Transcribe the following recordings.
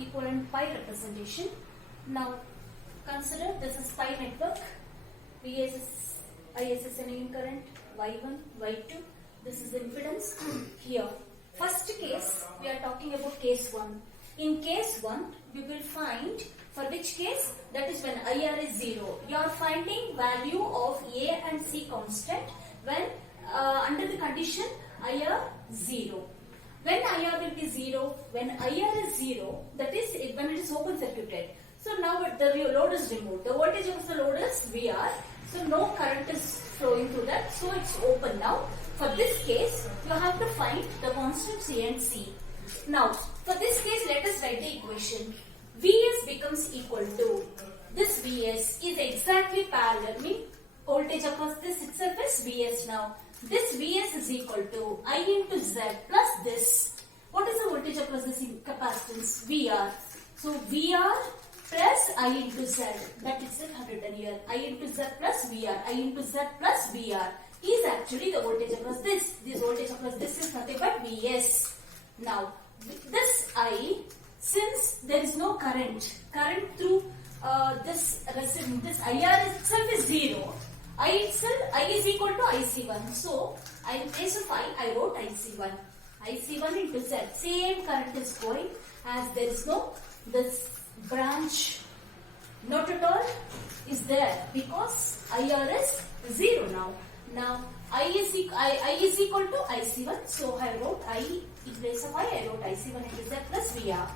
equivalent pi representation. Now consider this is pi network. Is an in current, Y1, Y2. This is impedance. Here, first case we are talking about case 1. In case 1, we will find for which case, that is when IR is 0. You are finding value of A and C constant when under the condition IR 0. When IR will be 0, when IR is 0, that is when it is open circuited. So now the load is removed. The voltage of the load is VR. So no current is flowing through that. So it's open now. For this case, you have to find the constants A and C. Now, for this case, let us write the equation. Vs becomes equal to, this Vs is exactly parallel, mean voltage across this itself is Vs now. This Vs is equal to I into Z plus this. What is the voltage across this capacitance? VR. So VR plus I into Z, that is 100 here. I into Z plus VR, I into Z plus VR is actually the voltage across this. This voltage across this is nothing but Vs. Now, this I, since there is no current through this IR itself is 0. I is equal to IC1. So, in place of I wrote IC1. IC1 into Z. Same current is going as there is no, this branch not at all is there because IR is 0 now. Now, I is equal to IC1. So, I wrote I, in place of I wrote IC1 into Z plus VR.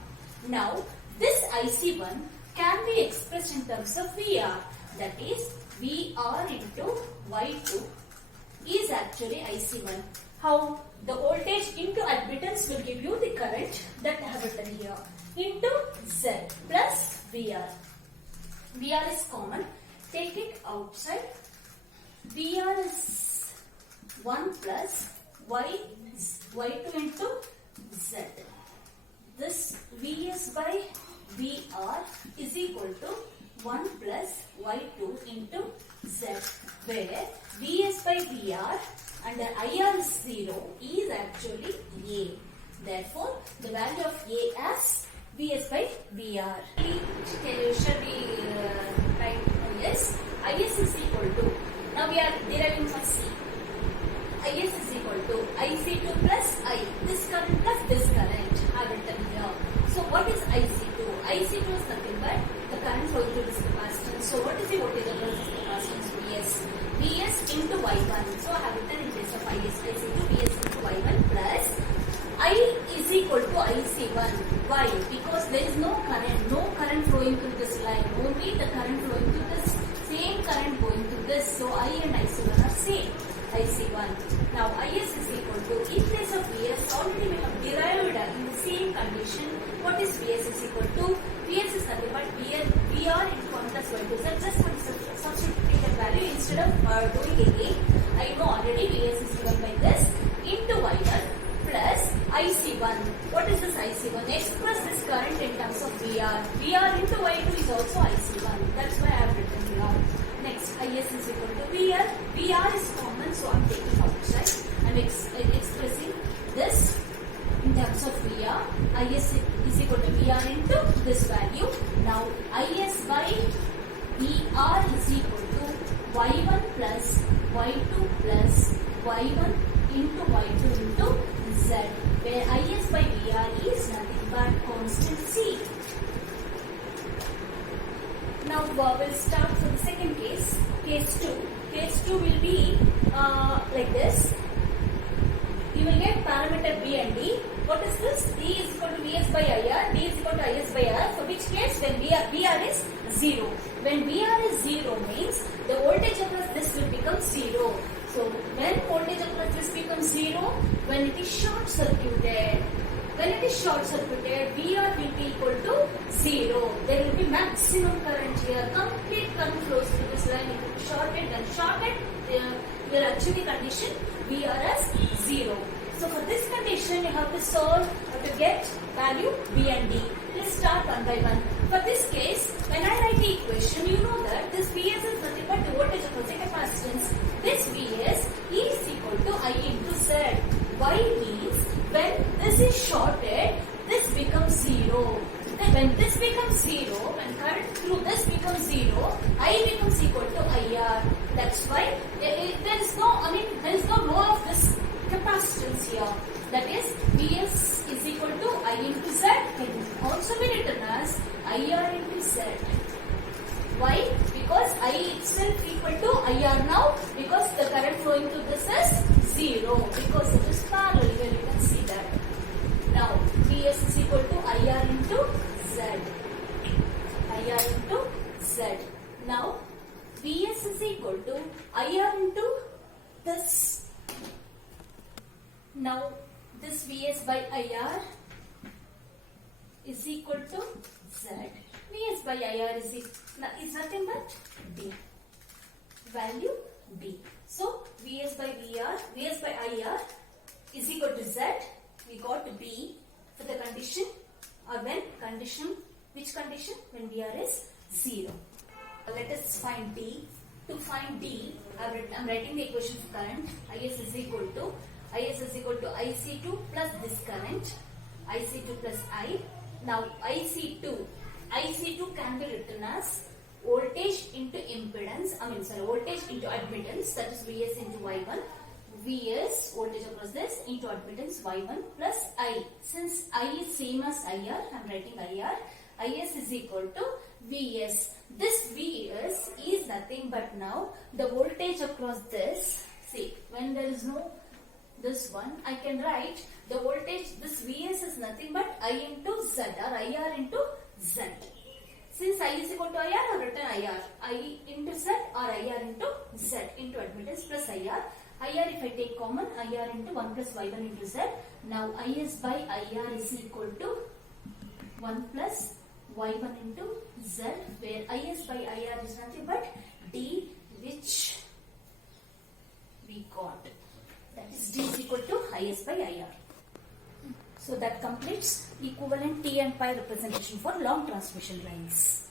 Now, this IC1 can be expressed in terms of VR. That is, VR into Y2 is actually IC1. How? The voltage into admittance will give you the current that I have written here into Z plus VR. VR is common. Take it outside. VR is 1 plus Y2 into Z. This Vs by VR is equal to 1 plus Y2 into Z, where Vs by VR under IR is 0 is actually A. Therefore, the value of A as Vs by VR. Shall we write Is? Is is equal to, now we are deriving for C. Is is equal to IC2 plus I. This current plus this current have written here. So what is IC2? IC2 is nothing but the current flowing through this capacitance. So what is the voltage across this capacitance? Vs. Vs into Y1. So I have written in place of IC2 Vs into Y1 plus I is equal to IC1. Why? Because there is no current flowing through this line. Only the current flowing through this, same current going through this. So I and IC1 are same. IC1. Now Is is equal to, in place of Vs, already we have derived in the same condition. What is Vs is equal to? Vs is nothing but VR into 1 plus Y2. So just want to substitute the value instead of doing again. I know already Vs is given by this into Y1 plus IC1. What is this IC1? Express this current in terms of VR. VR into Y2 is also IC1. That's why I have written here. Next, Is is equal to VR. VR is common, so I am taking outside. I am expressing this in terms of VR. Is is equal to VR into this value. Now, Is by VR is equal to Y1 plus Y2 plus Y1 into Y2 into Z, where Is by VR is nothing but constant C. Now we'll start for the second case, case 2. Case 2 will be like this. You will get parameter B and D. What is this? D is equal to Vs by IR, D is equal to Is by R. For which case? When VR is 0. When VR is 0 means the voltage across this will become 0. So when voltage across this becomes 0, when it is short circuited, VR will be equal to 0. There will be maximum current here. Complete current flows through this line. It will be shorted and shorted. We are achieving condition VR as 0. So for this condition, you have to solve to get value B and D. Let's start one by one. For this case, when I write the equation, you know that this Vs is nothing but the voltage across the capacitance. This Vs is equal to I into Z. Why means when this is shorted, this becomes 0. Then when here. That is Vs is equal to I into Z, can also be written as IR into Z. Why? Because I itself equal to IR now, because the current flowing through this is 0, because it is parallel here, you can see that. Now Vs is equal to IR into Z. IR into Z. Now Vs is equal to IR into this. Now this Vs by IR is equal to Z. Vs by IR is nothing but D. Value D. So Vs by IR is equal to Z. We got B for the condition, or when condition, which condition? When VR is 0. Let us find D. To find D, I am writing the equation for current. Is equal to IC2 plus this current, IC2 plus I. Now IC2 can be written as voltage into impedance, voltage into admittance, that is Vs into Y1. Vs, voltage across this, into admittance Y1 plus I. Since I is same as IR, I am writing IR. Is is equal to Vs. This Vs is nothing but now the voltage across this. See, when there is no this one, I can write the voltage, this Vs is nothing but I into Z, or IR into Z. Since I is equal to IR, I have written IR. I into Z or IR into Z into admittance plus IR. IR, if I take common, IR into 1 plus Y1 into Z. Now Is by IR is equal to 1 plus Y1 into Z, where Is by IR is nothing but D, which we got. That is D is equal to Is by IR. So that completes equivalent T and pi representation for long transmission lines.